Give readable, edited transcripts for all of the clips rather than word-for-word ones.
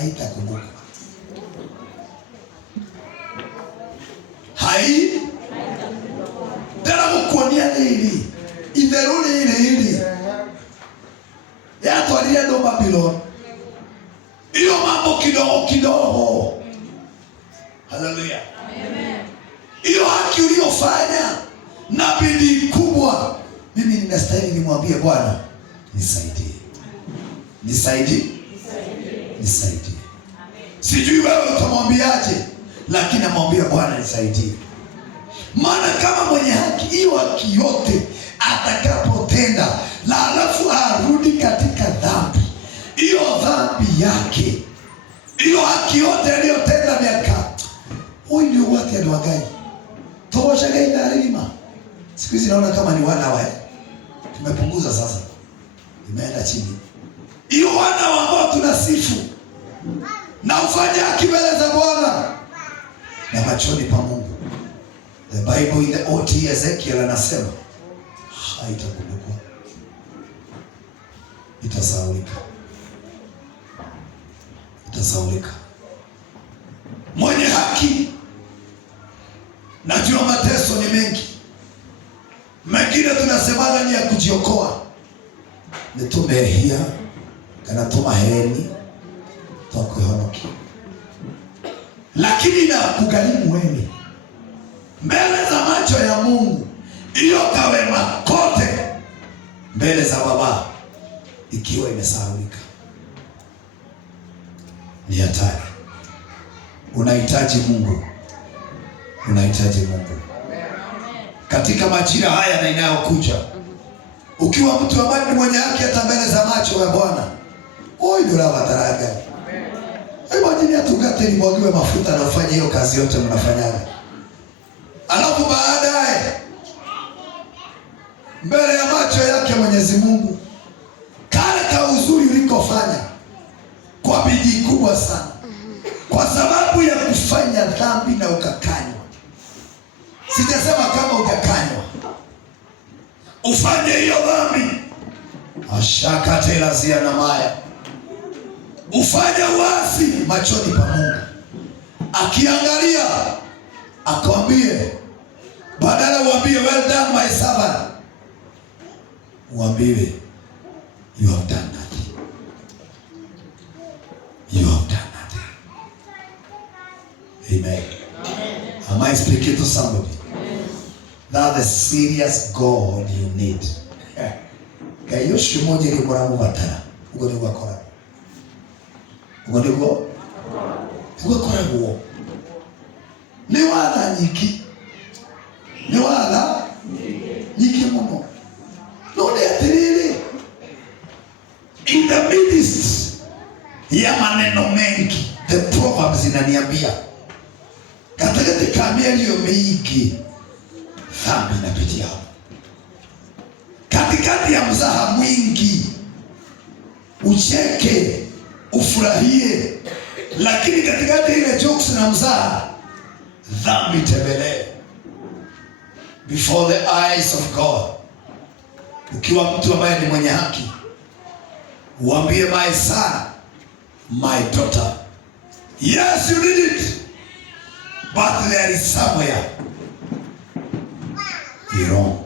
haitakumbuka. Tena mukuonia hili itheruni hili yatwaria ndo Babylon. Hiyo mambo kidogo kidogo. Haleluya. Amen. Hiyo haki uliyofanya na bidii kubwa, mimi ninastahili nimwambie Bwana, nisaidie. Nisaidie. Nisaidie. Sijui wewe utamwambiaje, lakini namwambia Bwana nisaidie. Maana kama mwenye haki, hiyo haki yote atakapotenda na alafu arudi katika dhambi, hiyo dhambi yake, hiyo haki yote aliyotenda miaka, huyu ndio watu anawagai tosha gaida alima. Siku hizi naona kama ni wana wa tumepunguza sasa, imeenda chini. Hiyo wana ambao tunasifu na ufanya haki mbele za Bwana na machoni pa Mungu. The Bible in the OT Ezekiel anasema haitakumbukwa, itasahaulika. Itasahaulika. Mwenye haki, najua mateso ni mengi. Mengine tunasemaga ni ya kujiokoa. Nitumehia kana tuma heni tokuhonoki. Lakini na kugharimu wewe mbele za macho ya Mungu, hiyo kawema kote mbele za Baba ikiwa imesahaulika. Ni hatari. Unahitaji Mungu. Unahitaji Mungu katika majira haya na inayokuja. Ukiwa mtu ambaye ni mwenye haki hata mbele za macho ya Bwana, ndio la wataraga. Imagine atugate limwagiwe mafuta na ufanye hiyo kazi yote mnafanyaga. Alafu baadaye mbele ya macho yake Mwenyezi Mungu, kale ka uzuri ulikofanya kwa bidii kubwa sana, kwa sababu ya kufanya dhambi na ukakanywa. Sijasema kama hujakanywa, ufanye hiyo dhambi, ashakatela zia na maya, ufanye uasi machoni pa Mungu, akiangalia akwambie, badala uambie well done my servant, uambie you have done nothing. You have done nothing. Amen. Am I speaking to somebody? That's the serious God you need. Kayo shumoje ni moramu batara. Ugo ni wakora. Ugo ni ugo. Ugo kora ugo. Ni wala nyiki. Ni wala nyiki muno. No de atirili. In the midst ya maneno mengi, the Proverbs inaniambia katikati kamili mengi dhambi inapitia. Katikati ya mzaha mwingi ucheke, ufurahie, lakini katikati ile jokes na mzaha dhambi tembele. Before the eyes of God, ukiwa mtu ambaye ni mwenye haki, uambie my son, my daughter, yes you did it, but there is somewhere you're wrong.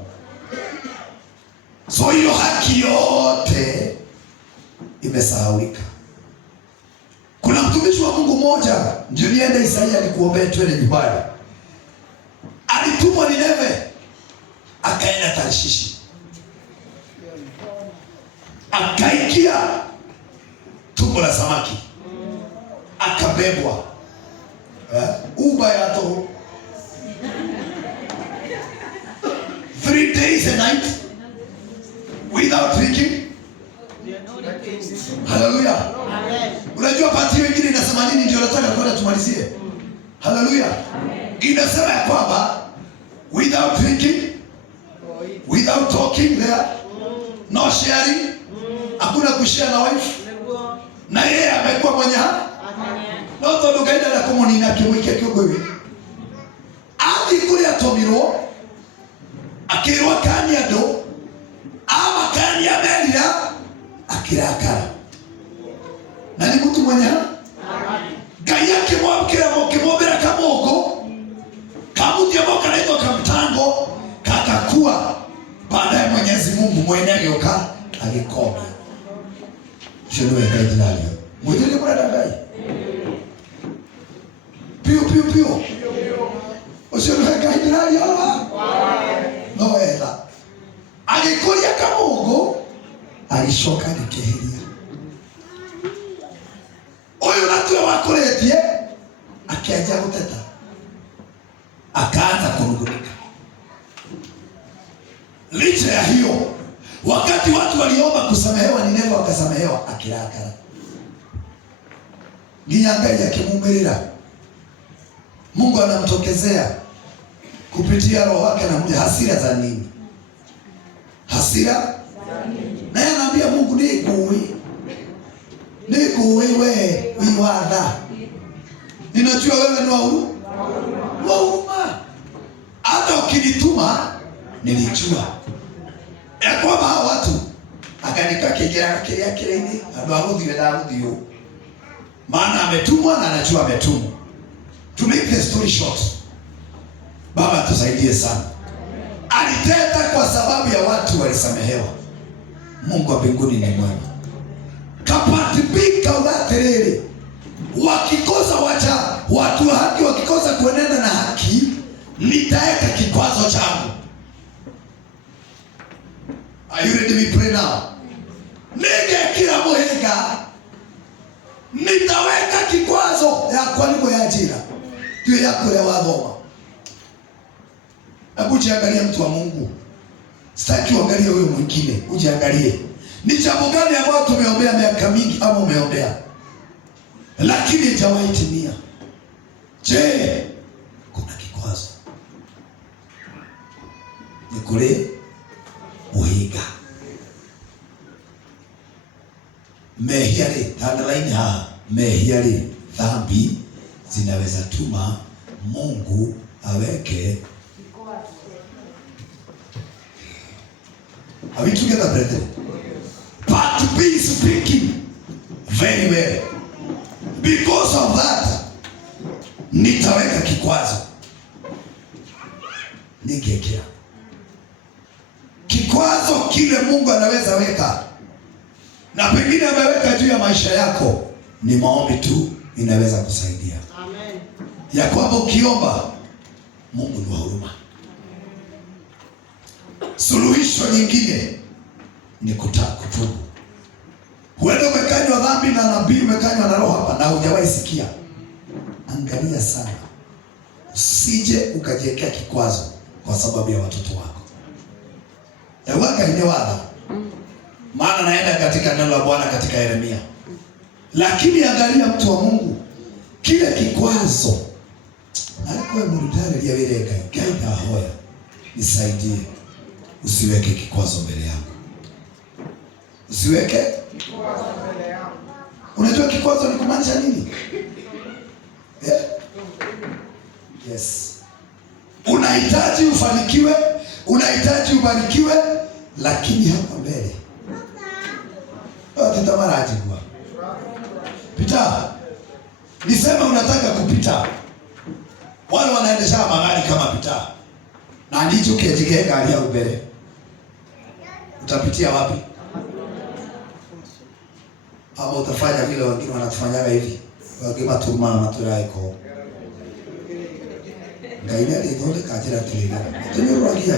So hiyo haki yote imesahaulika. Kuna mtumishi wa Mungu mmoja, ndio niende Isaia alikuombea twende nyumbani. Alitumwa Nineve, akaenda Tarshishi. Akaikia tumbo la samaki, akabebwa uba ya to 3 days and night without drinking. Hallelujah. Unajua pati wengine inasema nini? Ndio nataka kwenda tumalizie. Hallelujah. Inasema ya kwamba without drinking, without talking there, no sharing, hakuna kushare na wife, na yeye amekuwa mwenye noto dukaida na komoni na kimwike kyogowe adi kule atomiro akirwa kani ado ama kani amelia akirakara na ni mtu mwenye Shino ya kaidinali. Mwitili kuna dangai. Piu. Shino ya kaidinali hawa. No ela. Agikuria kamungu. Alishoka nikeheria. Oyo natuwa wakuretie. Akiaja guteta. Akaanza kurugunika. Licha ya hiyo, wakati watu waliomba kusamehewa, Nineva wakasamehewa, akirakara. Ngiyangai akimumirira. Mungu anamtokezea kupitia roho wake, anamwambia hasira za nini? Hasira? Na yeye anaambia Mungu, nikuwi wewe wiwada. Ninajua wewe ni wa huruma. Hata ukinituma nilijua ya kwamba hao watu akanika kigera kireni adawudhiwe dawudhiyo, maana ametumwa na anajua ametumwa. To make the story short, Baba tusaidie sana. Aliteta kwa sababu ya watu walisamehewa. Mungu wa mbinguni ni mwema. Kapatibika ugaterere. Wakikosa watu wa haki, wakikosa kuenenda na haki, nitaeka kikwazo changu. Are you ready to pray now? Nige kila muhega, nitaweka kikwazo ya kwalimu ya ajira juu yako ya wadhoma. Hebu jiangalie mtu wa Mungu. Sitaki uangalie huyo mwingine, ujiangalie. Ni jambo gani ambalo tumeombea miaka mingi ama umeombea lakini haijawahi timia? Je, kuna kikwazo? Ni kule muhiga. Mehiari, tagline ha, mehiari, dhambi zinaweza tuma Mungu aweke. Are we together, brethren? But to be speaking very well. Because of that, nitaweka kikwazo. Ningekea kikwazo kile Mungu anaweza weka, na pengine ameweka juu ya maisha yako. Ni maombi tu inaweza kusaidia. Amen. Ya kwamba ukiomba, Mungu ni wa huruma. Suluhisho nyingine ni kutubu. Huenda umekanywa dhambi na nabii, umekanywa na roho hapa na hujawahi sikia. Angalia sana, usije ukajiwekea kikwazo kwa sababu ya watoto wako. Ewaka inewada. Maana naenda katika neno la Bwana katika Yeremia. Lakini angalia mtu wa Mungu, kile kikwazo alikuwa murudari ya wireka gaida hoya. Nisaidie, usiweke kikwazo mbele yangu. Usiweke kikwazo mbele yangu. Unajua kikwazo ni kumaanisha nini? Yeah? Yes. Unahitaji ufanikiwe, unahitaji ubarikiwe, lakini hapa mbele titamarajiwa pita. Nisema unataka kupita, wale wanaendesha magari kama pita, na ndicho kiejike gari ya mbele, utapitia wapi? Ama utafanya vile wengine wanafanya hivi, wakima tuma maturaiko ngaine ile kajira tena tumerudia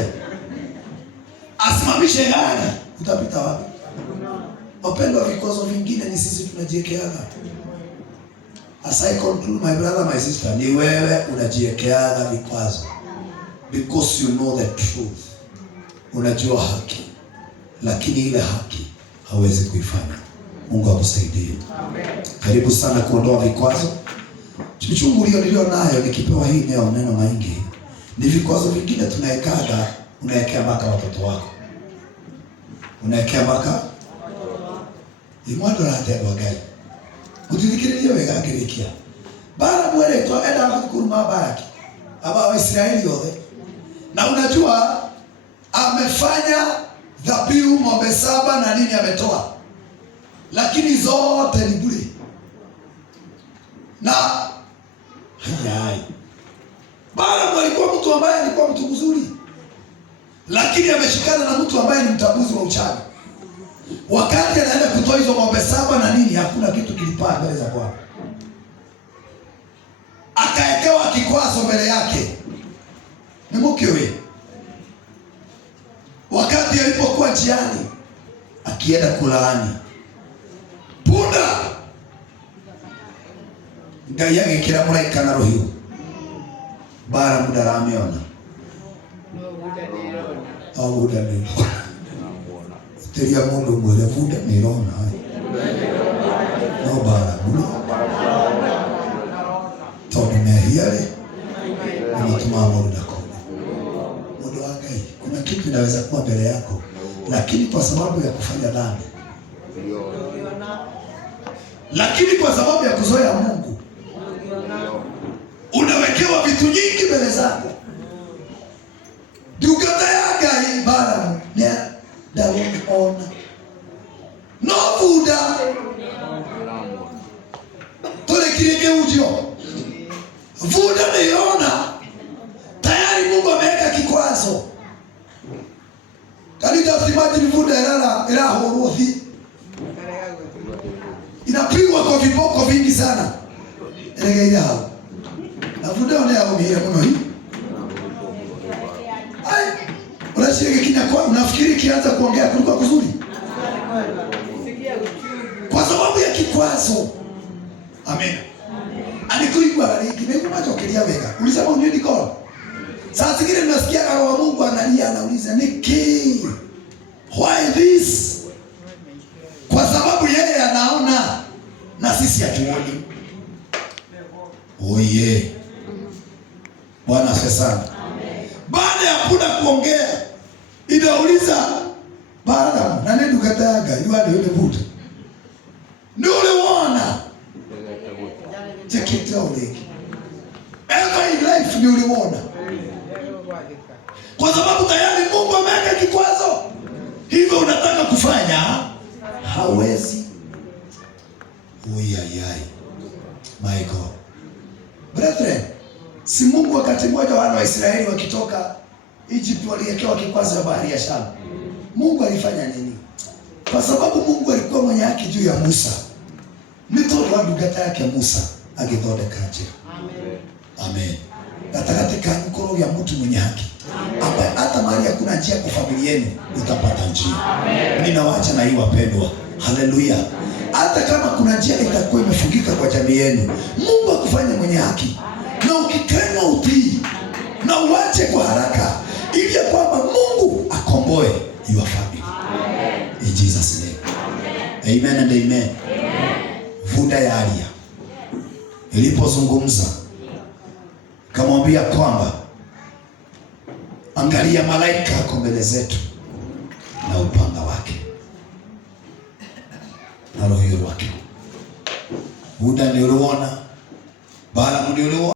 asimamishe gari, utapita wapi? Wapendwa, vikwazo vingine ni sisi tunajiekeaga. As I conclude, my brother, my sister, ni wewe unajiekeaga vikwazo because you know the truth. Unajua haki, lakini ile haki hawezi kuifanya. Mungu akusaidie. Amen. Karibu sana kuondoa vikwazo. Chungulia nilio nayo nikipewa hii neno maingi. Ni vikwazo vingine tunaekaga, unaekea mpaka watoto wako. Unaekea mpaka imwando na tendo gani? Utifikiriye wega kirikia. Bara mwele to enda kuruma baraki. Aba wa Israeli yote. Na unajua amefanya dhabihu ng'ombe 7 na nini ametoa. Lakini zote ni bure. Na hayai. Bara alikuwa mtu ambaye alikuwa mtu mzuri. Lakini ameshikana na mtu ambaye ni mtabuzi wa uchawi. Wakati anaenda kutoa hizo ng'ombe 7 na kikwazo mbele yake. Ni mkiwe wakati alipokuwa njiani akienda kulaani punda, Ngai agikira muraika na ruhiu bara mudaramiona au buda ni teria mundu mwele buda ni rona no bara buda toni mehiare ni tumamo ndako mundu wa Ngai. Kuna kitu inaweza kuwa mbele yako, lakini kwa sababu ya kufanya dhambi, lakini kwa sababu ya kuzoea Mungu unawekewa vitu nyingi mbele zako. Dugata ya Ngai bara ne daona no buda tole kirege ujio buda meona tayari Mungu ameweka kikwazo. Kalida usimaji buda ila horothi inapigwa kwa viboko vingi sana. Elegea hapo. Na buda yao mira mno hii. Ai, unashiriki kinya kwa unafikiri kianza kuongea kulikuwa kuzuri? Kwa sababu ya kikwazo. Amen. Alikuigwa alikuwa macho kilia wega. Ulisema unini kwa? Sasa zingine tunasikia roho wa Mungu analia, anauliza niki? Why this? Kwa sababu yeye anaona na sisi hatuoni. Oh yeah. Bwana asifiwe. Baada ya punda kuongea, inauliza baada na nini ukataga yule buda. Ndio uliona. Check it out. Ever in life ndio uliona. Kwa sababu tayari Mungu ameweka kikwazo. Hivyo unataka kufanya hawezi. Uyayai. My God. Brethren, si Mungu wakati mmoja wana wa Israeli wakitoka Egypt waliwekewa kikwazo ya bahari ya Shamu. Mungu alifanya nini? Kwa sababu Mungu alikuwa mwenye haki juu ya Musa. Mitoto wa ndugata yake Musa agithondeka njia. Amen. Amen. Nataka mkono ya mtu mwenye haki. Ambaye hata mahali hakuna njia kwa familia yenu utapata njia. Amen. Ninawaacha na hii wapendwa. Haleluya. Hata kama kuna njia itakuwa imefungika kwa jamii yenu, Mungu akufanye mwenye haki. Na ukikanywa utii na uache kwa haraka ili ya kwamba Mungu akomboe your family. Amen. In Jesus name. Amen. Amen and amen. Vuda ya Aria ilipozungumza kamwambia kwamba angalia malaika ako mbele zetu na upanga wake na roho wake. Vuda ndio uliona, Balamu ndio uliona.